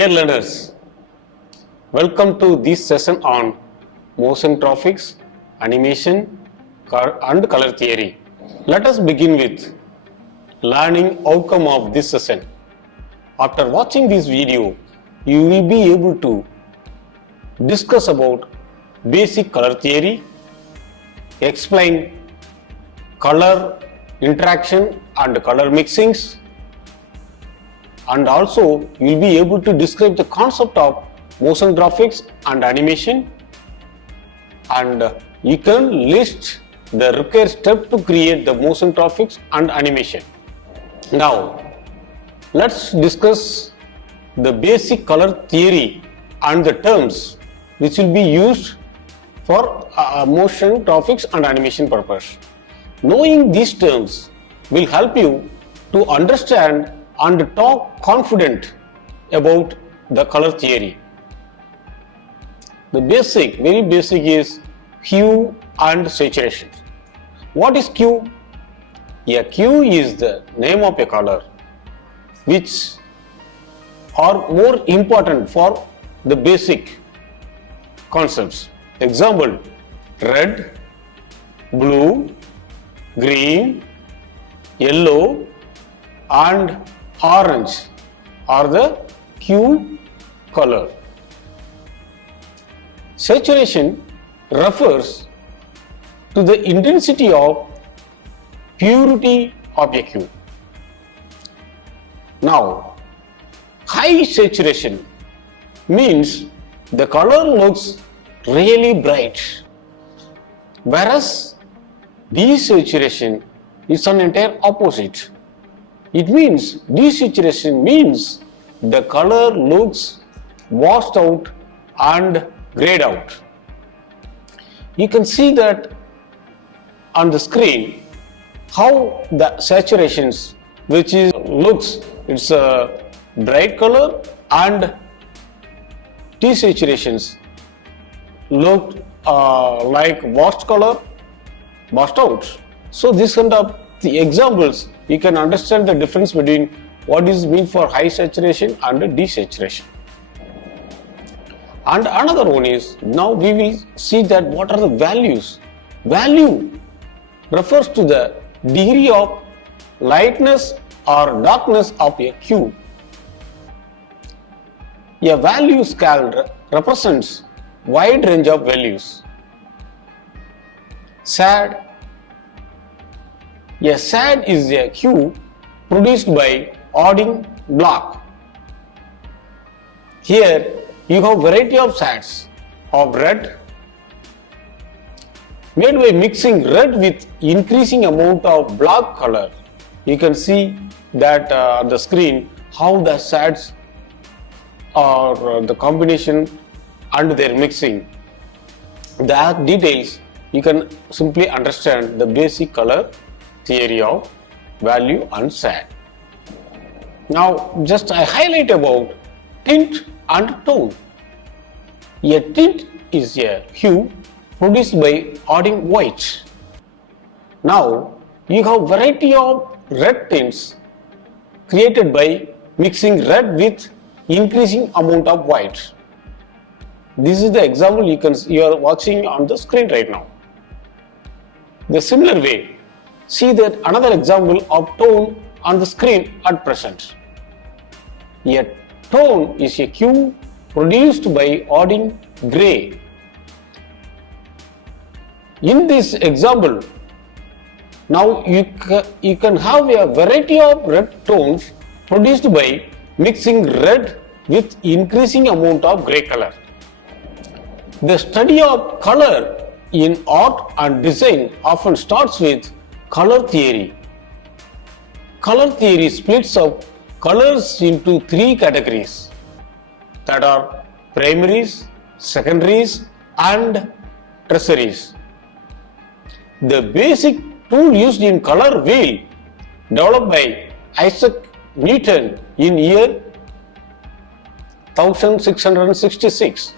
Dear learners, welcome to this session on motion graphics, animation and color theory. Let us begin with learning outcome of this session. After watching this video, you will be able to discuss about basic color theory, explain color interaction and color mixings, and also you will be able to describe the concept of motion graphics and animation, and you can list the required step to create the motion graphics and animation. Now let's discuss the basic color theory and the terms which will be used for motion graphics and animation purpose. Knowing these terms will help you to understand and talk confident about the color theory. The very basic is hue and saturation. What is hue? A hue is the name of a color which are more important for the basic concepts. Example: red, blue, green, yellow and orange are the hue color. Saturation refers to the intensity of purity of a hue. Now, high saturation means the color looks really bright, whereas desaturation is an entire opposite. It means desaturation means the color looks washed out and grayed out. You can see that on the screen how the saturations, which is it's a bright color, and desaturations look like washed out. So this kind of the examples, you can understand the difference between what is meant for high saturation and desaturation. And another one is, now we will see that what are the values. Value refers to the degree of lightness or darkness of a hue. A value scale represents wide range of values. Shade. A shade is a hue produced by adding black. Here you have variety of shades of red made by mixing red with increasing amount of black color. You can see that on the screen how the shades are the combination and their mixing. The details you can simply understand the basic color theory of value and shade. Now just I highlight about tint and tone. A tint is a hue produced by adding white. Now you have variety of red tints created by mixing red with increasing amount of white. This is the example you are watching on the screen right now. The similar way, see that another example of tone on the screen at present. A tone is a hue produced by adding grey. In this example, now you can have a variety of red tones produced by mixing red with increasing amount of grey color. The study of color in art and design often starts with color theory. Color theory splits up colors into three categories, that are primaries, secondaries and tertiaries. The basic tool used in color wheel developed by Isaac Newton in year 1666.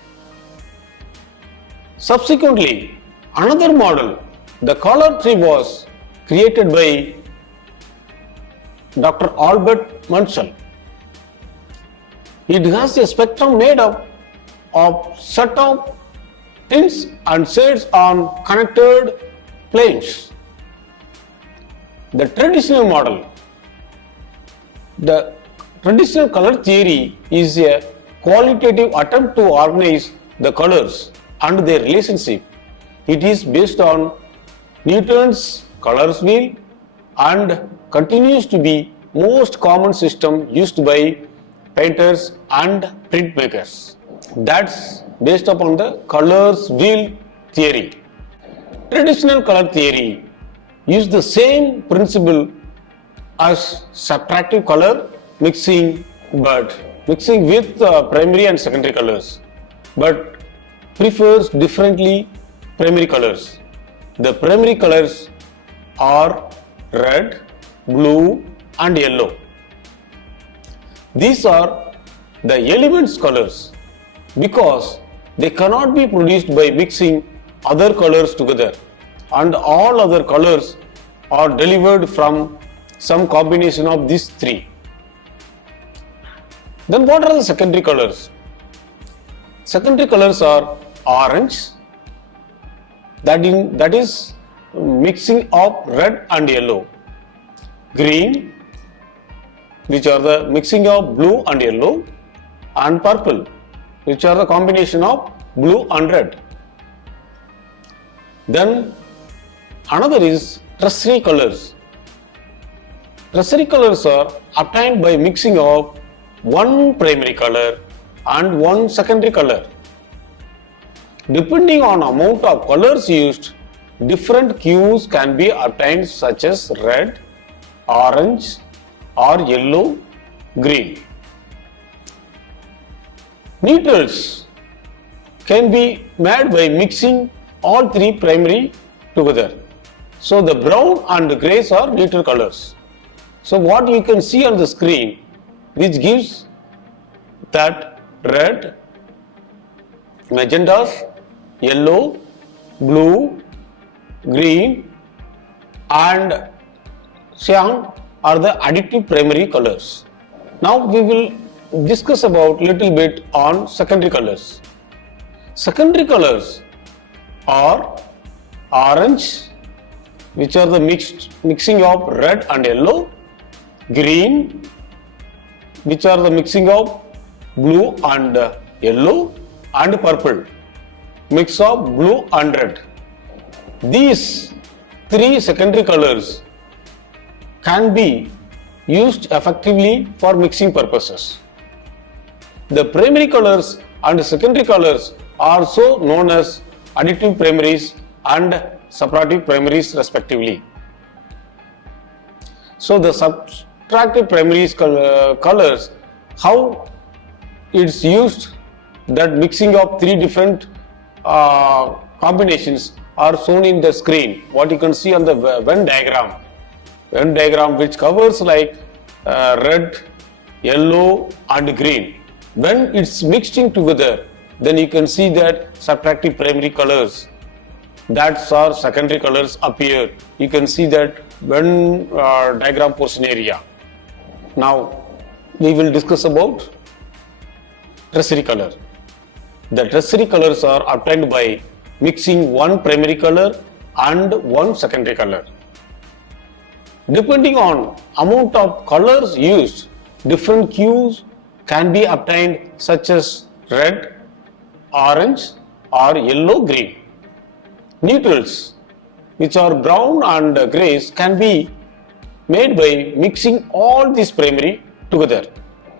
Subsequently, another model, the color tree, was created by Dr. Albert Munsell. It has a spectrum made up of set of tints and shades on connected planes. The traditional model. The traditional color theory is a qualitative attempt to organize the colors and their relationship. It is based on Newton's colors wheel and continues to be most common system used by painters and printmakers. That's based upon the colors wheel theory. Traditional color theory use the same principle as subtractive color mixing, but mixing with primary and secondary colors, but prefers differently primary colors. The primary colors are red, blue and yellow. These are the elements colors because they cannot be produced by mixing other colors together, and all other colors are delivered from some combination of these three. Then what are the secondary colors? Secondary colors are orange, that is mixing of red and yellow, green, which are the mixing of blue and yellow, and purple, which are the combination of blue and red. Then another is tertiary colors. Tertiary colors are obtained by mixing of one primary color and one secondary color. Depending on amount of colors used, different hues can be obtained such as red, orange or yellow, green. Neutrals can be made by mixing all three primary together. So the brown and the greys are neutral colors. So what you can see on the screen, which gives that red, magentas, yellow, blue, green and cyan are the additive primary colors. Now we will discuss about little bit on secondary colors. Secondary colors are orange, which are the mixing of red and yellow, green, which are the mixing of blue and yellow, and purple, mix of blue and red. These three secondary colors can be used effectively for mixing purposes. The primary colors and secondary colors are also known as additive primaries and subtractive primaries respectively. So the subtractive primaries colors, how it's used, that mixing of three different combinations are shown in the screen. What you can see on the Venn diagram which covers like red, yellow and green. When it's mixing together, then you can see that subtractive primary colors, that are secondary colors appear. You can see that Venn diagram portion area. Now we will discuss about tertiary color. The tertiary colors are obtained by mixing one primary color and one secondary color. Depending on amount of colors used, different hues can be obtained such as red, orange or yellow, green. Neutrals, which are brown and greys, can be made by mixing all these primary together.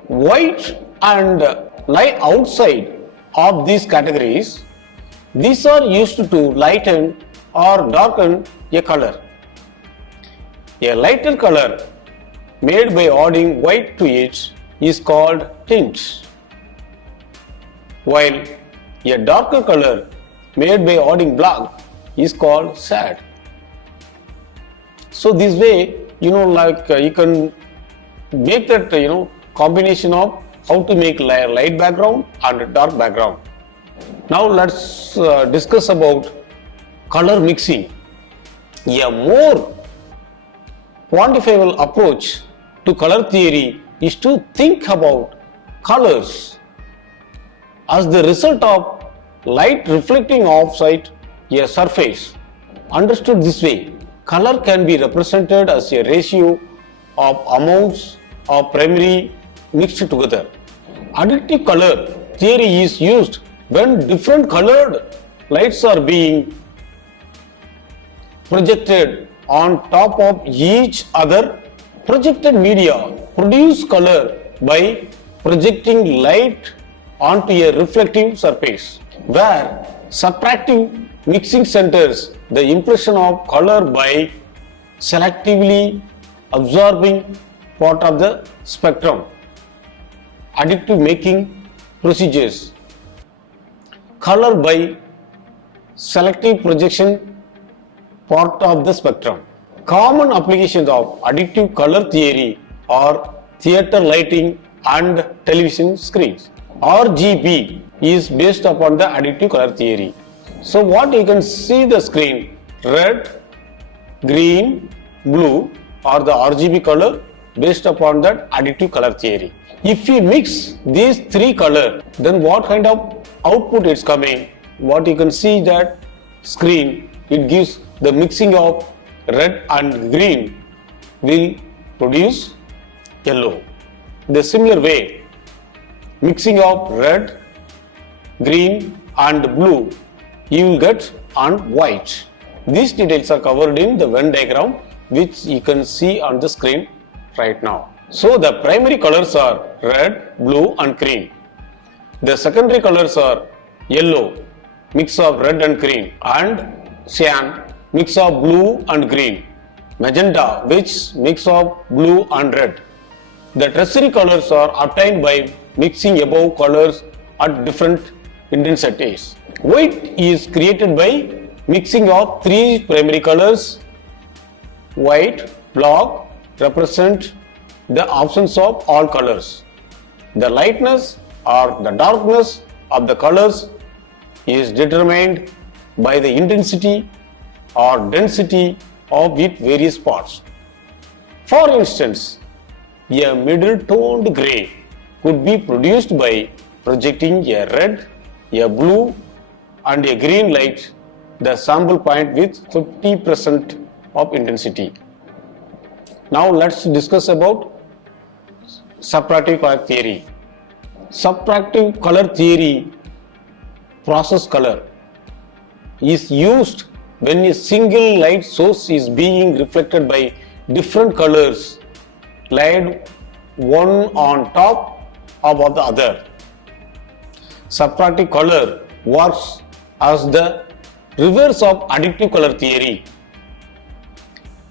White and lie outside of these categories. These are used to lighten or darken a color. A lighter color made by adding white to it is called tint, while a darker color made by adding black is called shade. So this way, you can make that combination of how to make light background and dark background. Now let's discuss about color mixing. A more quantifiable approach to color theory is to think about colors as the result of light reflecting offside a surface. Understood this way, color can be represented as a ratio of amounts of primary mixed together. Additive color theory is used when different colored lights are being projected on top of each other. Projected media produce color by projecting light onto a reflective surface, where subtractive mixing centers the impression of color by selectively absorbing part of the spectrum. Additive making procedures. Color by selective projection part of the spectrum. Common applications of additive color theory are theater lighting and television screens. RGB is based upon the additive color theory. So what you can see the screen, red, green, blue are the RGB color based upon that additive color theory. If we mix these three colors, then what kind of output is coming? What you can see that screen, it gives the mixing of red and green will produce yellow. The similar way, mixing of red, green and blue, you will get on white. These details are covered in the Venn diagram which you can see on the screen right now. So the primary colors are red, blue and green. The secondary colors are yellow, mix of red and green, and cyan, mix of blue and green, magenta, which mix of blue and red. The tertiary colors are obtained by mixing above colors at different intensities. White is created by mixing of three primary colors. White, black represent the absence of all colors. The lightness or the darkness of the colors is determined by the intensity or density of its various parts. For instance, a middle toned grey could be produced by projecting a red, a blue and a green light the sample point with 50% of intensity. Now let's discuss about subtractive color theory. Subtractive color theory process color is used when a single light source is being reflected by different colors laid one on top of the other. Subtractive color works as the reverse of additive color theory.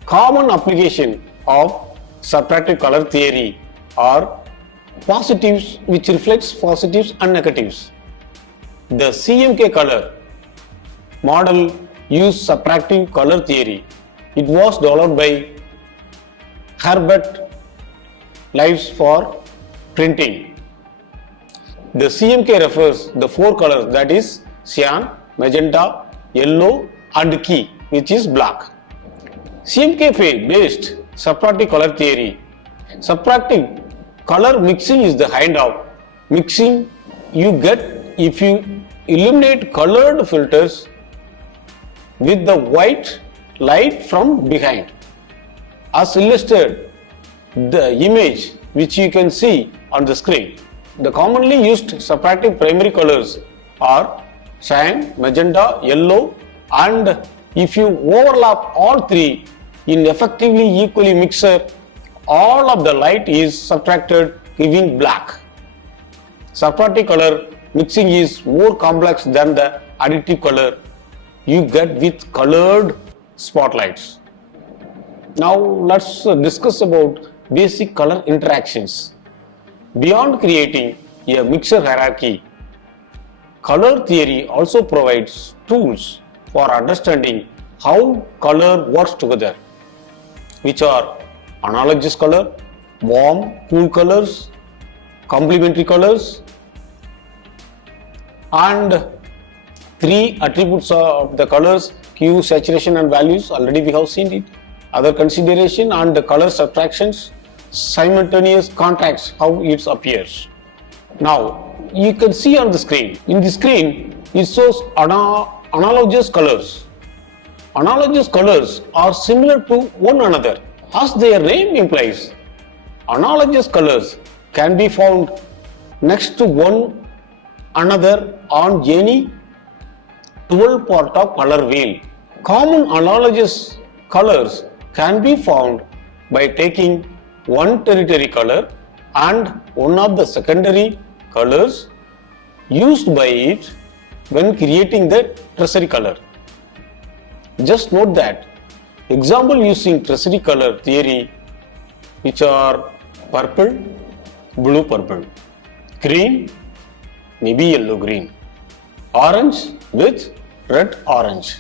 Common application of subtractive color theory are positives which reflects positives and negatives. The CMK color model used subtractive color theory. It was developed by Herbert Lives for printing. The CMK refers the four colors, that is cyan, magenta, yellow and key, which is black. CMK based subtractive color theory. Subtractive color mixing is the kind of mixing you get if you illuminate colored filters with the white light from behind. As illustrated, the image which you can see on the screen. The commonly used subtractive primary colors are cyan, magenta, yellow, and if you overlap all three in effectively equally mixer, all of the light is subtracted, giving black. Subtractive color mixing is more complex than the additive color you get with colored spotlights. Now let's discuss about basic color interactions. Beyond creating a mixer hierarchy, color theory also provides tools for understanding how color works together, which are analogous color, warm, cool colors, complementary colors, and three attributes of the colors: hue, saturation and values. Already we have seen it. Other consideration and the color subtractions, simultaneous contrasts, how it appears. Now you can see on the screen. In the screen it shows analogous colors. Analogous colors are similar to one another. As their name implies, analogous colors can be found next to one another on any 12 part of color wheel. Common analogous colors can be found by taking one tertiary color and one of the secondary colors used by it when creating the tertiary color. Just note that example using tertiary color theory, which are purple, blue purple, green, maybe yellow green, orange with red orange.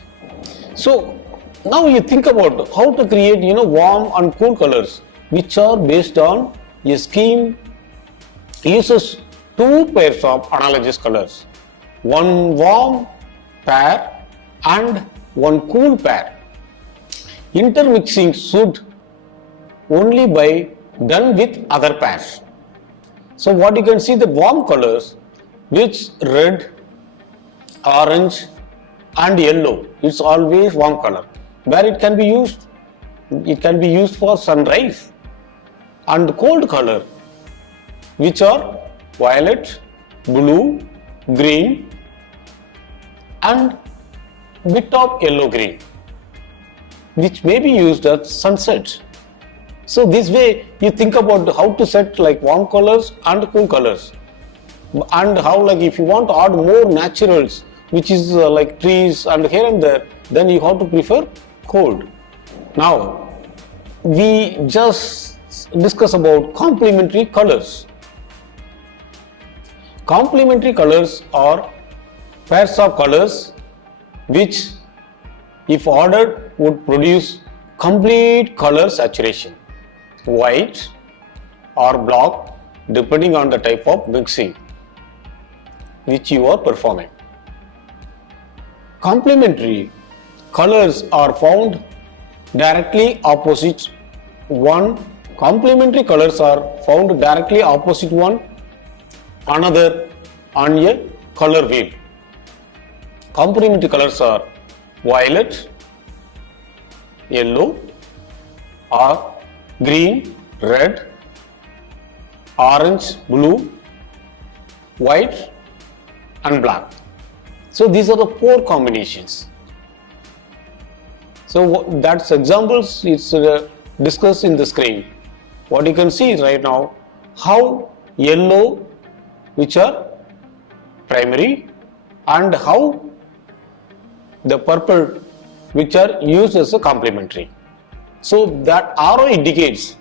So now you think about how to create warm and cool colors, which are based on a scheme uses two pairs of analogous colors, one warm pair and one cool pair. Intermixing should only be done with other pairs. So what you can see, the warm colors, which red, orange and yellow, it's always warm color. Where it can be used for sunrise. And cold color, which are violet, blue, green and bit of yellow green, which may be used at sunset. So this way you think about how to set like warm colors and cool colors, and how like if you want to add more naturals, which is like trees and here and there, then you have to prefer cold. Now we just discuss about complementary colors. Complementary colors are pairs of colors which, if ordered, would produce complete color saturation, white or black, depending on the type of mixing which you are performing. Complementary colors are found directly opposite one. Complementary colors are found directly opposite one another on a color wheel. Complementary colors are violet, yellow, or green, red, orange, blue, white and black. So these are the four combinations. So that's examples, it's discussed in the screen. What you can see right now, how yellow, which are primary, and how the purple, which are used as a complementary. So that arrow indicates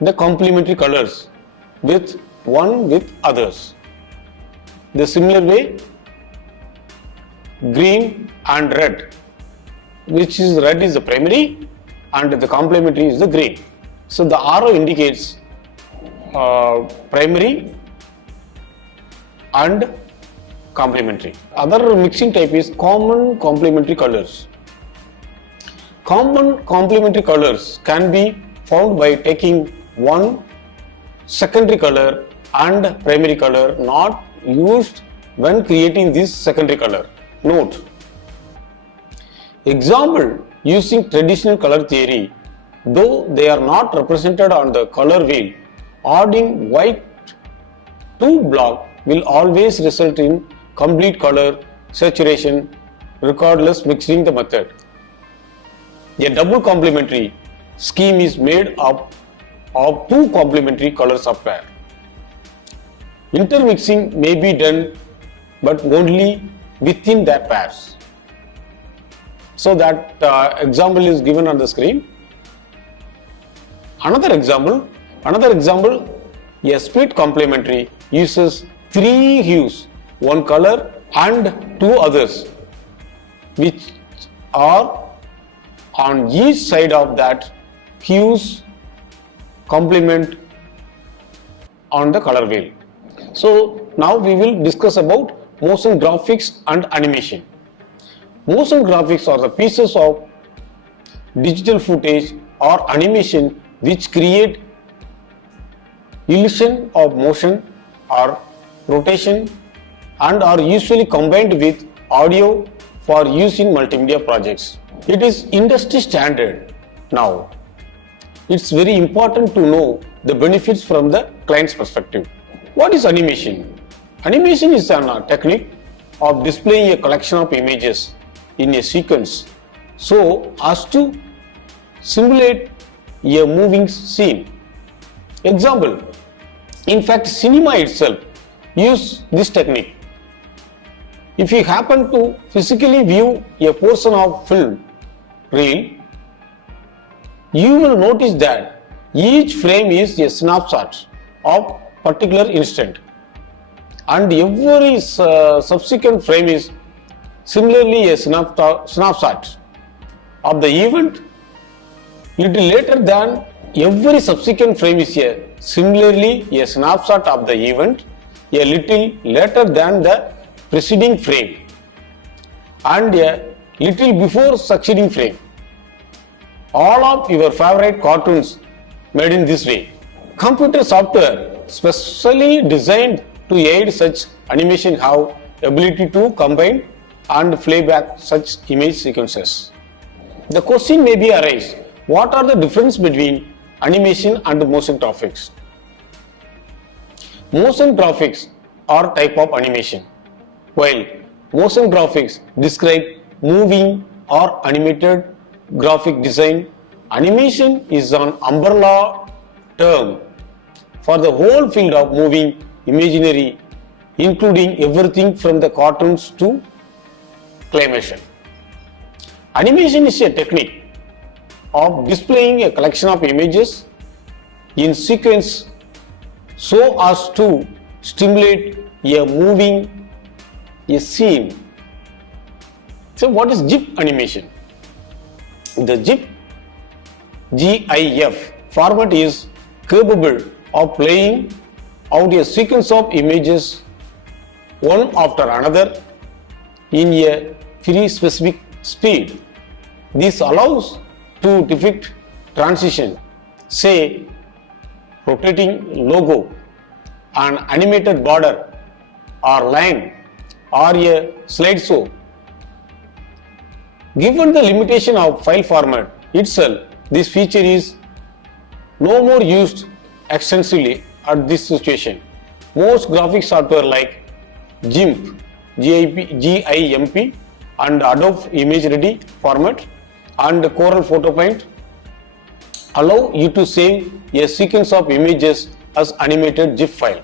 the complementary colors with one with others. The similar way, green and red, which is red is the primary and the complementary is the green. So the arrow indicates primary and complementary. Other mixing type is common complementary colors. Common complementary colors can be found by taking one secondary color and primary color not used when creating this secondary color. Note, example using traditional color theory, though they are not represented on the color wheel, adding white to black will always result in complete color saturation regardless mixing the method. A double complementary scheme is made up of two complementary colors of pair. Intermixing may be done but only within their pairs. So that example is given on the screen. Another example, a split complementary uses three hues, one color and two others, which are on each side of that hues complement on the color wheel. So now we will discuss about motion graphics and animation. Motion graphics are the pieces of digital footage or animation which create illusion of motion or rotation and are usually combined with audio for use in multimedia projects. It is industry standard now. It's very important to know the benefits from the client's perspective. What is animation? Animation is a technique of displaying a collection of images in a sequence so as to simulate a moving scene. Example, in fact, cinema itself uses this technique. If you happen to physically view a portion of film reel, you will notice that each frame is a snapshot of particular instant, and every subsequent frame is similarly a snapshot of the event. Little later than every subsequent frame is similarly a snapshot of the event a little later than the preceding frame and a little before succeeding frame. All of your favorite cartoons made in this way. Computer software specially designed to aid such animation have ability to combine and playback such image sequences. The question may be arise, what are the difference between animation and motion graphics? Motion graphics are type of animation, while motion graphics describe moving or animated graphic design. Animation is an umbrella term for the whole field of moving imaginary, including everything from the cartoons to claymation. Animation is a technique of displaying a collection of images in sequence so as to stimulate a moving scene. So what is GIF animation? The GIF format is capable of playing out a sequence of images one after another in a very specific speed. This allows to depict transition, say rotating logo, an animated border or line or a slideshow. Given the limitation of file format itself, this feature is no more used extensively at this situation. Most graphic software like GIMP, GIMP and Adobe Image Ready format and Corel Photo Paint allow you to save a sequence of images as animated GIF file.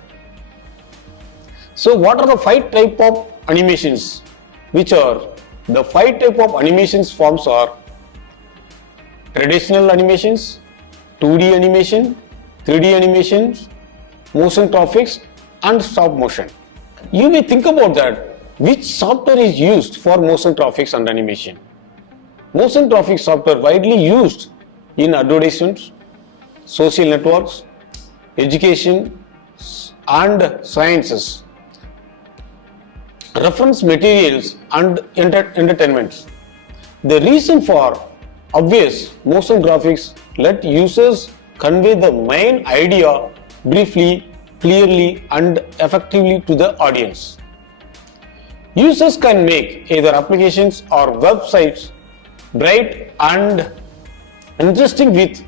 So what are the 5 types of animations? Which are the 5 types of animations forms are traditional animations, 2D animation, 3D animations, motion graphics and stop motion. You may think about that, which software is used for motion graphics and animation? Motion graphics software widely used in advertisements, social networks, education and sciences, reference materials and entertainments. The reason for obvious, motion graphics let users convey the main idea briefly, clearly and effectively to the audience. Users can make either applications or websites bright and interesting with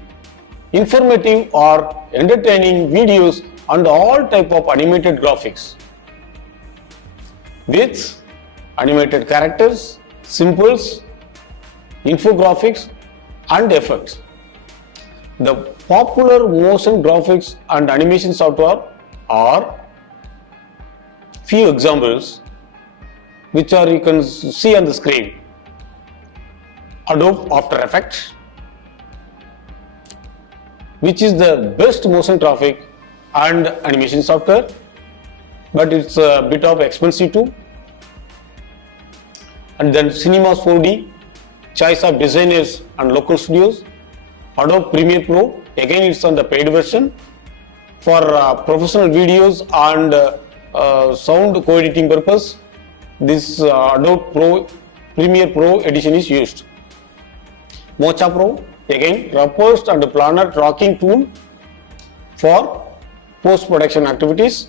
informative or entertaining videos and all type of animated graphics with animated characters, symbols, infographics and effects. The popular motion graphics and animation software are few examples which are you can see on the screen. Adobe After Effects, which is the best motion graphic and animation software, but it's a bit of expensive too. And then Cinemas 4D, choice of designers and local studios. Adobe Premiere Pro, again it's on the paid version for professional videos and sound co-editing purpose. This Adobe Premiere Pro edition is used. Mocha Pro, again rough post and planner tracking tool for post-production activities.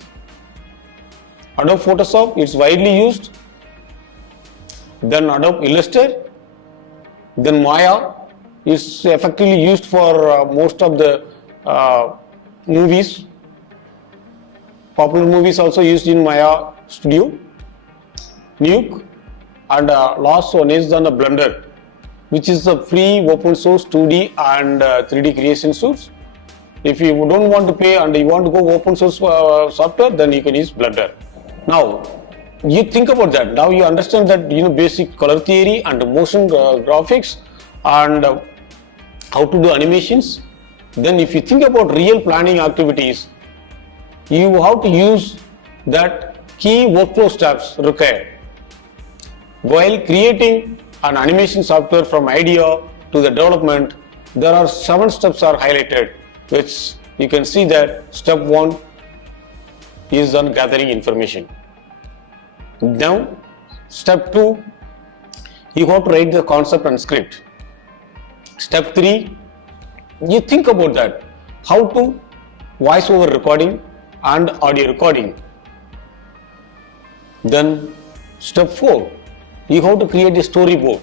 Adobe Photoshop, it's widely used. Then Adobe Illustrator, then Maya is effectively used for most of the movies. Popular movies also used in Maya Studio, Nuke, and last one is on the Blender, which is a free open source 2D and 3D creation suits. If you don't want to pay and you want to go open source software, then you can use Blender. Now, you think about that. Now you understand that basic color theory and motion graphics and how to do animations. Then if you think about real planning activities, you have to use that key workflow steps required. While creating an animation software from idea to the development, there are 7 steps are highlighted, which you can see that step 1 is on gathering information. Now, step 2, you have to write the concept and script. Step 3, you think about that, how to voice over recording and audio recording. Then step 4, you have to create a storyboard.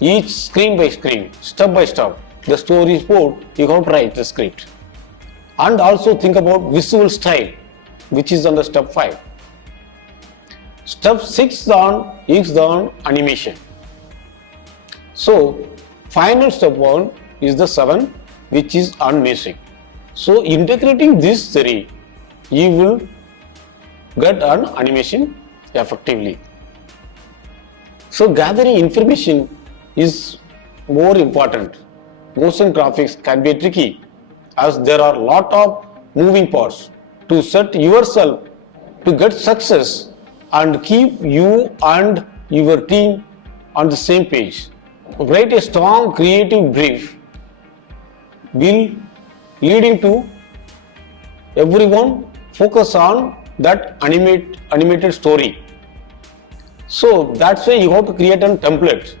Each screen by screen, step by step, the storyboard, you have to write the script. And also think about visual style, which is on the step 5. Step 6 is on animation. So final step 1 is the 7, which is on music. So integrating these 3, you will get an animation effectively. So gathering information is more important. Motion graphics can be tricky as there are a lot of moving parts. To set yourself to get success and keep you and your team on the same page. Write a strong creative brief will leading to everyone focus on that animated story. So that's why you have to create a template.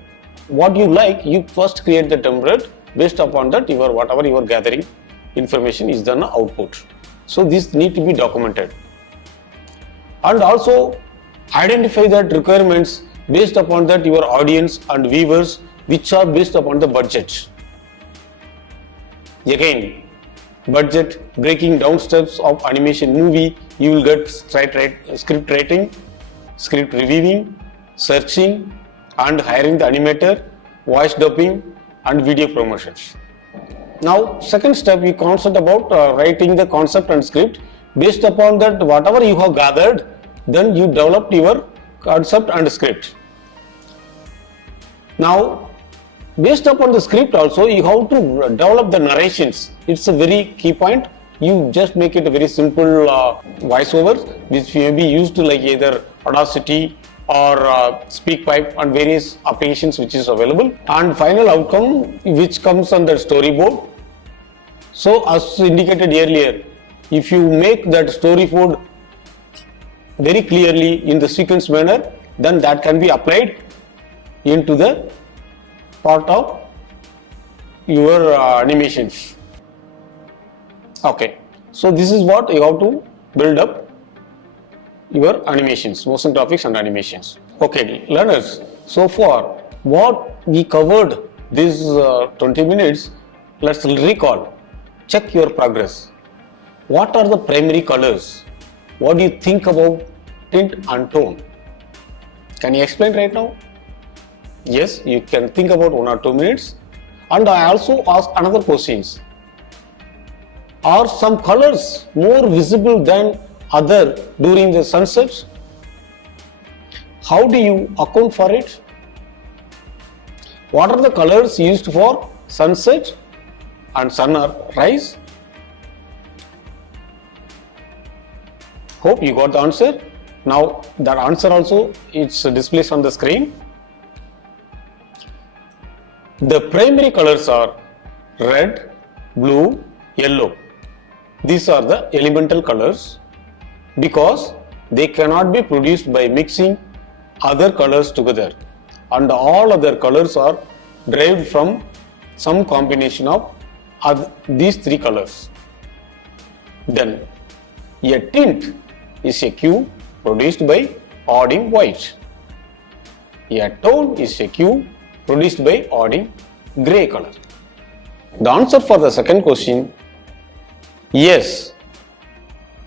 What you like, you first create the template. Based upon that, whatever you are gathering information is the output. So this need to be documented. And also identify that requirements based upon that your audience and viewers, which are based upon the budget. Again, budget, breaking down steps of animation movie, you will get script writing, script reviewing, searching and hiring the animator, voice dubbing and video promotions. Now second step, you concept about writing the concept and script. Based upon that, whatever you have gathered, then you develop your concept and script. Now based upon the script also, you have to develop the narrations. It's a very key point. You just make it a very simple voiceover, which may be used to like either Audacity or SpeakPipe and various applications which is available. And final outcome which comes on the storyboard. So as indicated earlier, if you make that storyboard very clearly in the sequence manner, then that can be applied into the part of your animations. Okay, so this is what you have to build up your animations, motion graphics and animations. Okay, learners, so far what we covered these 20 minutes, let's recall, check your progress. What are the primary colors? What do you think about tint and tone? Can you explain right now? Yes, you can think about 1 or 2 minutes. And I also ask another questions. Are some colors more visible than other during the sunset? How do you account for it? What are the colors used for sunset and sunrise? Hope you got the answer. Now that answer also it's displayed on the screen. The primary colors are red, blue, yellow. These are the elemental colors because they cannot be produced by mixing other colors together, and all other colors are derived from some combination of these 3 colors. Then a tint is a hue produced by adding white. A tone is a hue produced by adding grey color. The answer for the second question, yes,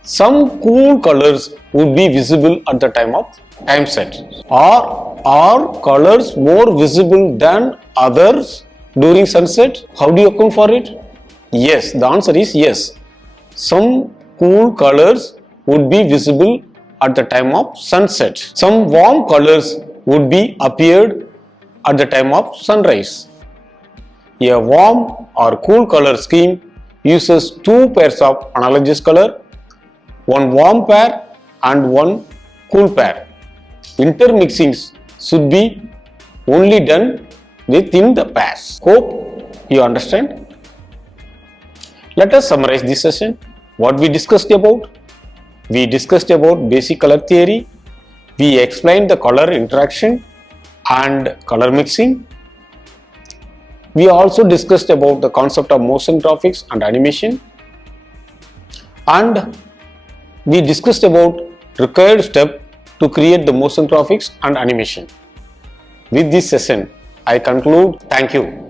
some cool colors would be visible at the time of time set. Are colors more visible than others during sunset? How do you account for it? Yes, the answer is yes. Some cool colors would be visible at the time of sunset. Some warm colors would be appeared at the time of sunrise. A warm or cool color scheme uses two pairs of analogous color, one warm pair and one cool pair. Intermixings should be only done within the pairs. Hope you understand. Let us summarize this session. What we discussed about? We discussed about basic color theory. We explained the color interaction and color mixing. We also discussed about the concept of motion graphics and animation. And we discussed about required step to create the motion graphics and animation. With this session, I conclude. Thank you.